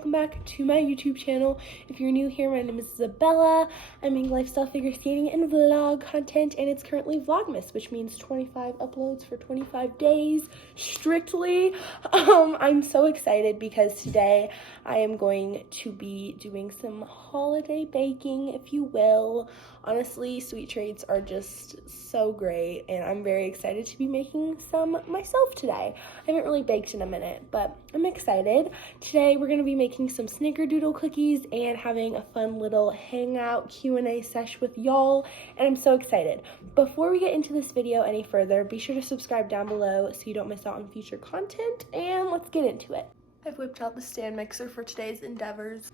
welcome back to my YouTube channel. If you're new here, my name is Isabella. I make lifestyle, figure skating, and vlog content, and it's currently vlogmas, which means 25 uploads for 25 days strictly. I'm so excited because today I am going to be doing some holiday baking, if you will. Honestly, sweet treats are just so great, and I'm very excited to be making some myself today. I haven't really baked in a minute, but I'm excited. Today we're going to be making some snickerdoodle cookies and having a fun little hangout Q&A sesh with y'all, and I'm so excited. Before we get into this video any further, be sure to subscribe down below so you don't miss out on future content, and let's get into it. I've whipped out the stand mixer for today's endeavors.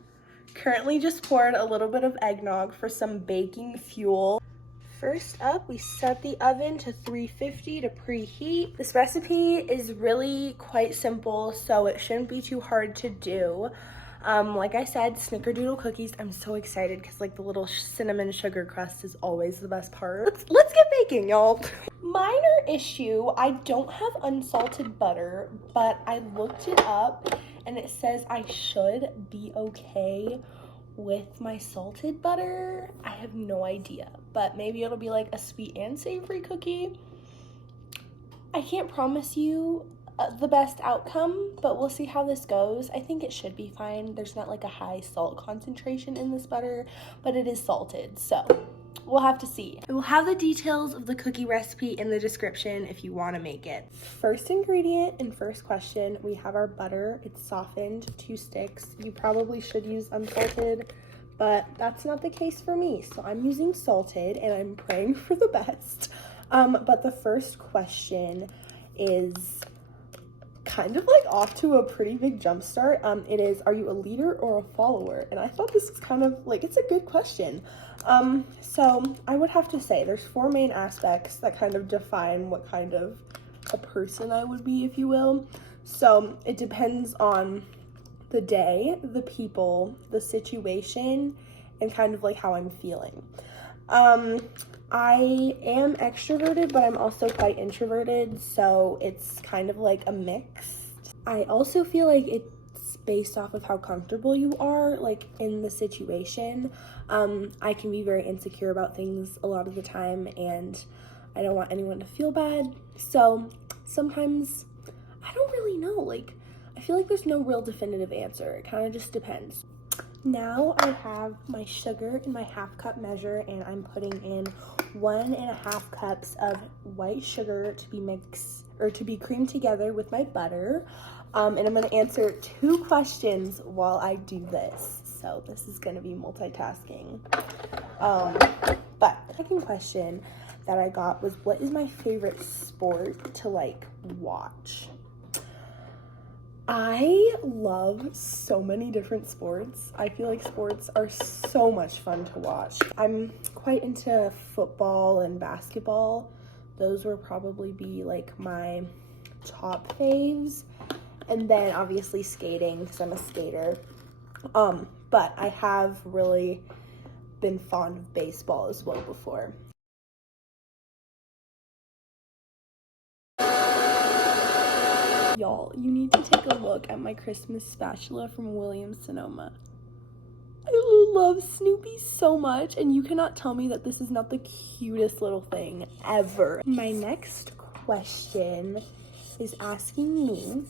Currently just poured a little bit of eggnog for some baking fuel. First up, we set the oven to 350 to preheat. This recipe is really quite simple, so it shouldn't be too hard to do. Like I said, snickerdoodle cookies. I'm so excited because like the little cinnamon sugar crust is always the best part. Let's get baking, y'all. Minor issue, I don't have unsalted butter, but I looked it up and it says I should be okay with my salted butter. I have no idea, but maybe it'll be like a sweet and savory cookie. I can't promise you the best outcome, but we'll see how this goes. I think it should be fine. There's not like a high salt concentration in this butter, but it is salted, so we'll have to see. I will have the details of the cookie recipe in the description if you want to make it. First ingredient and first question, we have our butter. It's softened, 2 sticks. You probably should use unsalted, but that's not the case for me. So I'm using salted and I'm praying for the best. But the first question is kind of like off to a pretty big jump start. It is, are you a leader or a follower? And I thought this was kind of like, it's a good question. So I would have to say there's 4 main aspects that kind of define what kind of a person I would be, if you will. So it depends on the day, the people, the situation, and kind of like how I'm feeling. I am extroverted, but I'm also quite introverted, so it's kind of like a mix. I also feel like it's based off of how comfortable you are, like in the situation. I can be very insecure about things a lot of the time, and I don't want anyone to feel bad. So sometimes I don't really know, like I feel like there's no real definitive answer. It kind of just depends. Now I have my sugar in my 1/2 cup measure, and I'm putting in 1.5 cups of white sugar to be mixed or to be creamed together with my butter. And I'm going to answer 2 questions while I do this. So this is going to be multitasking. But the second question that I got was, what is my favorite sport to like watch? I love so many different sports. I feel like sports are so much fun to watch. I'm quite into football and basketball. Those will probably be like my top faves. And then obviously skating, because I'm a skater. But I have really been fond of baseball as well before. Y'all, you need to take a look at my Christmas spatula from Williams-Sonoma. I love Snoopy so much, and you cannot tell me that this is not the cutest little thing ever. My next question is asking me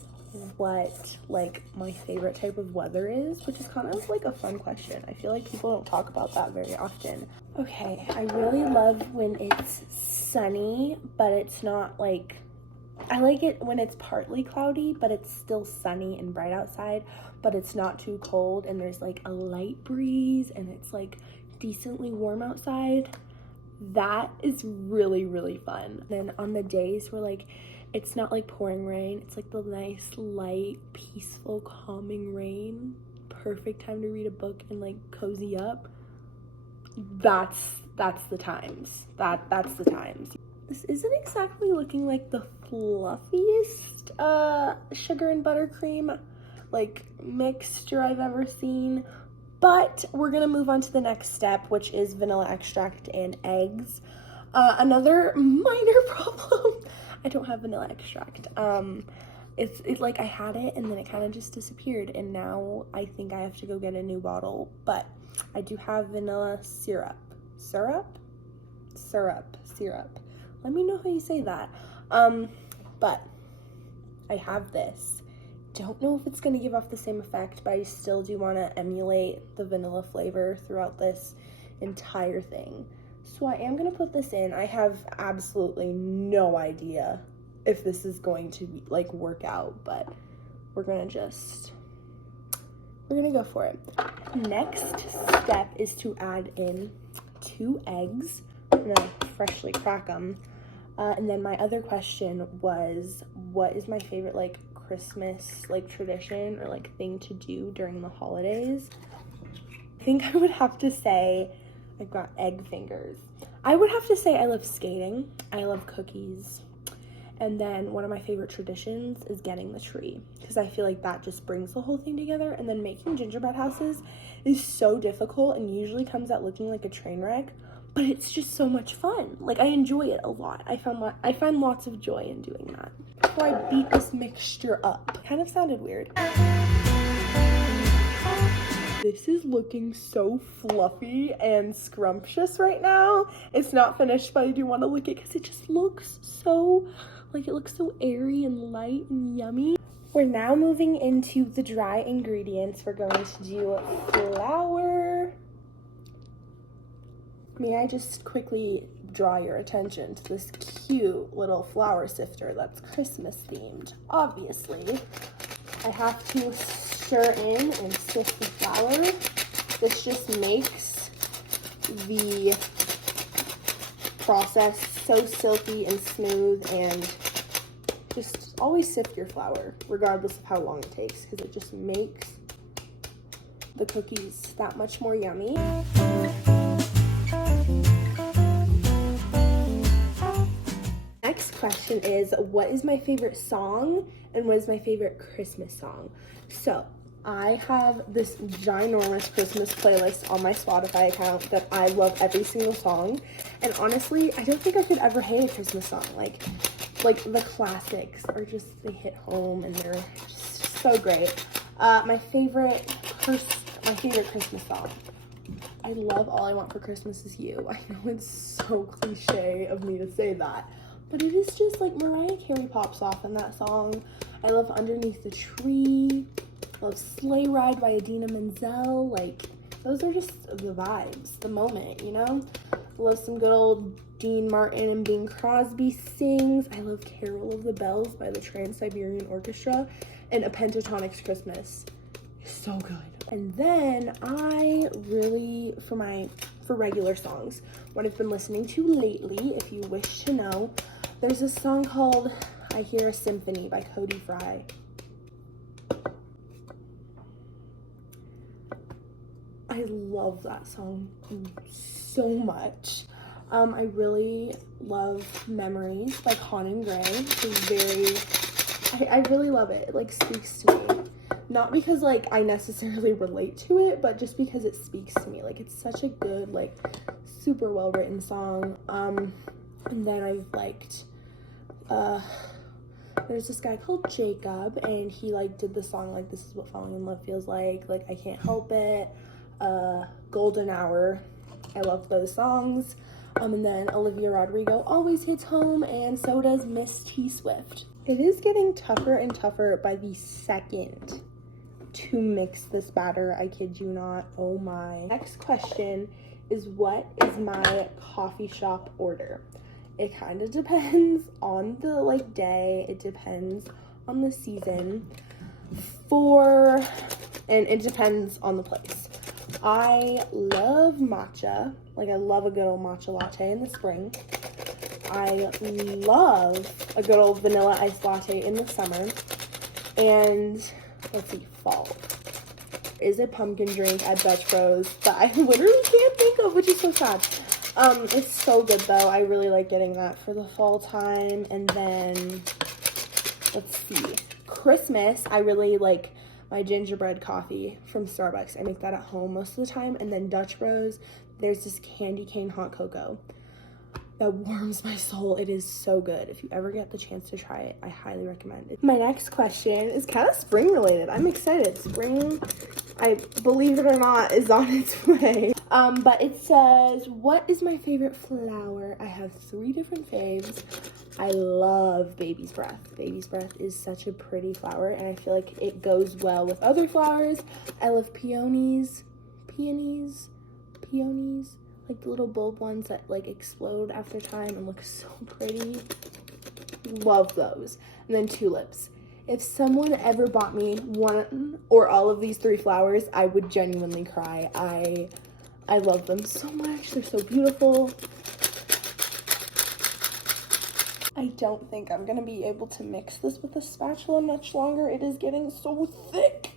what like my favorite type of weather is, which is kind of like a fun question. I feel like people don't talk about that very often. Okay, I really love when it's sunny, but it's not like, I like it when it's partly cloudy, but it's still sunny and bright outside, but it's not too cold, and there's like a light breeze, and it's like decently warm outside. That is really, really fun. Then on the days where like it's not like pouring rain, it's like the nice, light, peaceful, calming rain. Perfect time to read a book and like cozy up. That's the times. That's the times. This isn't exactly looking like the fluffiest sugar and buttercream like mixture I've ever seen, but we're gonna move on to the next step, which is vanilla extract and eggs. Another minor problem, I don't have vanilla extract. like I had it and then it kind of just disappeared, and now I think I have to go get a new bottle. But I do have vanilla syrup. Let me know how you say that. But I have this. Don't know if it's going to give off the same effect, but I still do want to emulate the vanilla flavor throughout this entire thing. So I am going to put this in. I have absolutely no idea if this is going to be, like, work out, but we're going to go for it. Next step is to add in 2 eggs. I'm going to freshly crack them. And then my other question was, what is my favorite, like, Christmas, like, tradition or, like, thing to do during the holidays? I think I would have to say I've got egg fingers. I would have to say I love skating. I love cookies. And then one of my favorite traditions is getting the tree, because I feel like that just brings the whole thing together. And then making gingerbread houses is so difficult and usually comes out looking like a train wreck, but it's just so much fun. Like, I enjoy it a lot. I find lots of joy in doing that. Before I beat this mixture up. Kind of sounded weird. This is looking so fluffy and scrumptious right now. It's not finished, but I do want to lick it because it just looks so, like, it looks so airy and light and yummy. We're now moving into the dry ingredients. We're going to do flour. May I just quickly draw your attention to this cute little flour sifter that's Christmas themed? Obviously, I have to stir in and sift the flour. This just makes the process so silky and smooth, and just always sift your flour regardless of how long it takes, because it just makes the cookies that much more yummy. Next question is, what is my favorite song and what is my favorite Christmas song? So I have this ginormous Christmas playlist on my Spotify account that I love every single song, and honestly, I don't think I could ever hate a Christmas song. Like the classics are just, they hit home and they're just so great. My favorite Christmas song, I love All I Want for Christmas Is You. I know it's so cliche of me to say that, but it is just, like, Mariah Carey pops off in that song. I love Underneath the Tree. I love Sleigh Ride by Idina Menzel. Like, those are just the vibes, the moment, you know? I love some good old Dean Martin and Bing Crosby sings. I love Carol of the Bells by the Trans-Siberian Orchestra, and A Pentatonic's Christmas. So good. And then I really, for regular songs, what I've been listening to lately, if you wish to know, there's a song called I Hear a Symphony by Cody Fry. I love that song so much. I really love Memories by Conan Gray. I really love it. It, like, speaks to me. Not because, like, I necessarily relate to it, but just because it speaks to me. Like, it's such a good, like, super well-written song. And then I've liked, there's this guy called Jacob, and he, like, did the song, like, This Is What Falling in Love Feels Like, I Can't Help It, Golden Hour. I love those songs. And then Olivia Rodrigo always hits home, and so does Miss T Swift. It is getting tougher and tougher by the second to mix this batter, I kid you not. Oh my. Next question is, what is my coffee shop order? It kind of depends on the, like, day. It depends on the season. And it depends on the place. I love matcha. Like, I love a good old matcha latte in the spring. I love a good old vanilla iced latte in the summer. And let's see, fall is a pumpkin drink at Dutch Bros that I literally can't think of, which is so sad. It's so good though. I really like getting that for the fall time. And then let's see, Christmas, I really like my gingerbread coffee from Starbucks. I make that at home most of the time. And then Dutch Bros, there's this candy cane hot cocoa. that warms my soul. It is so good. If you ever get the chance to try it, I highly recommend it. My next question is kind of spring related. I'm excited. Spring, I believe it or not, is on its way. But it says, what is my favorite flower? I have 3 different faves. I love baby's breath. Baby's breath is such a pretty flower, and I feel like it goes well with other flowers. I love peonies, like the little bulb ones that like explode after time and look so pretty. Love those. And then tulips. If someone ever bought me one or all of these 3 flowers, I would genuinely cry. I love them so much. They're so beautiful. I don't think I'm gonna be able to mix this with a spatula much longer. It is getting so thick.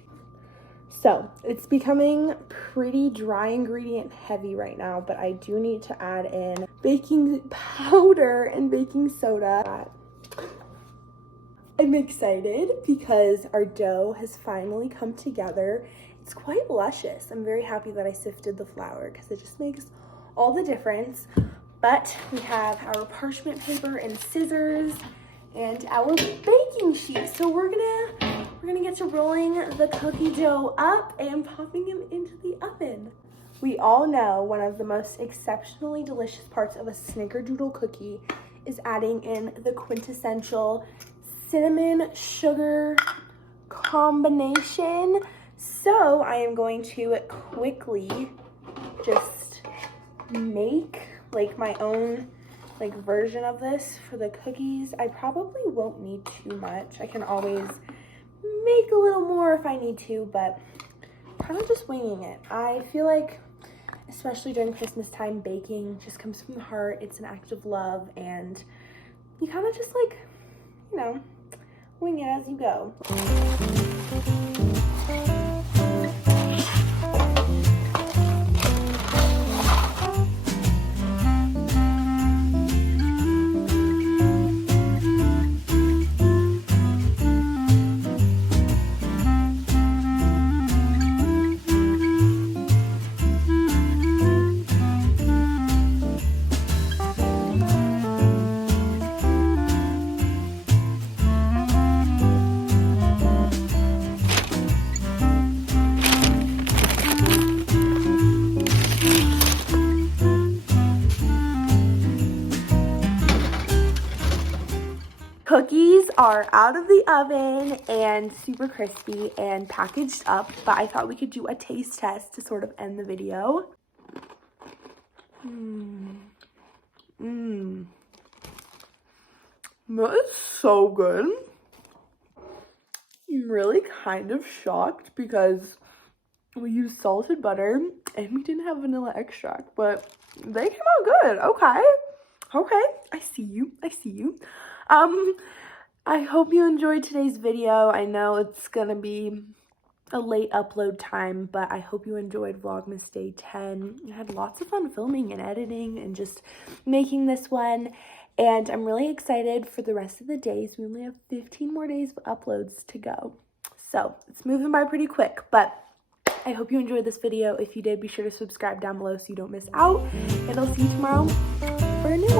So it's becoming pretty dry ingredient heavy right now, but I do need to add in baking powder and baking soda. I'm excited because our dough has finally come together. It's quite luscious. I'm very happy that I sifted the flour because it just makes all the difference. But we have our parchment paper and scissors and our baking sheet. So we're gonna get to rolling the cookie dough up and popping them into the oven. We all know one of the most exceptionally delicious parts of a snickerdoodle cookie is adding in the quintessential cinnamon sugar combination. So I am going to quickly just make like my own like version of this for the cookies. I probably won't need too much. I can always make a little more if I need to, but kind of just winging it. I feel like, especially during Christmas time, baking just comes from the heart. It's an act of love, and you kind of just like, you know, wing it as you go. Cookies are out of the oven and super crispy and packaged up, but I thought we could do a taste test to sort of end the video. That is so good. I'm really kind of shocked because we used salted butter and we didn't have vanilla extract, but they came out good. Okay, I see you. I hope you enjoyed today's video. I know it's gonna be a late upload time, but I hope you enjoyed Vlogmas Day 10. I had lots of fun filming and editing and just making this one, and I'm really excited for the rest of the days. We only have 15 more days of uploads to go, so it's moving by pretty quick, but I hope you enjoyed this video. If you did, be sure to subscribe down below so you don't miss out, and I'll see you tomorrow for a new one.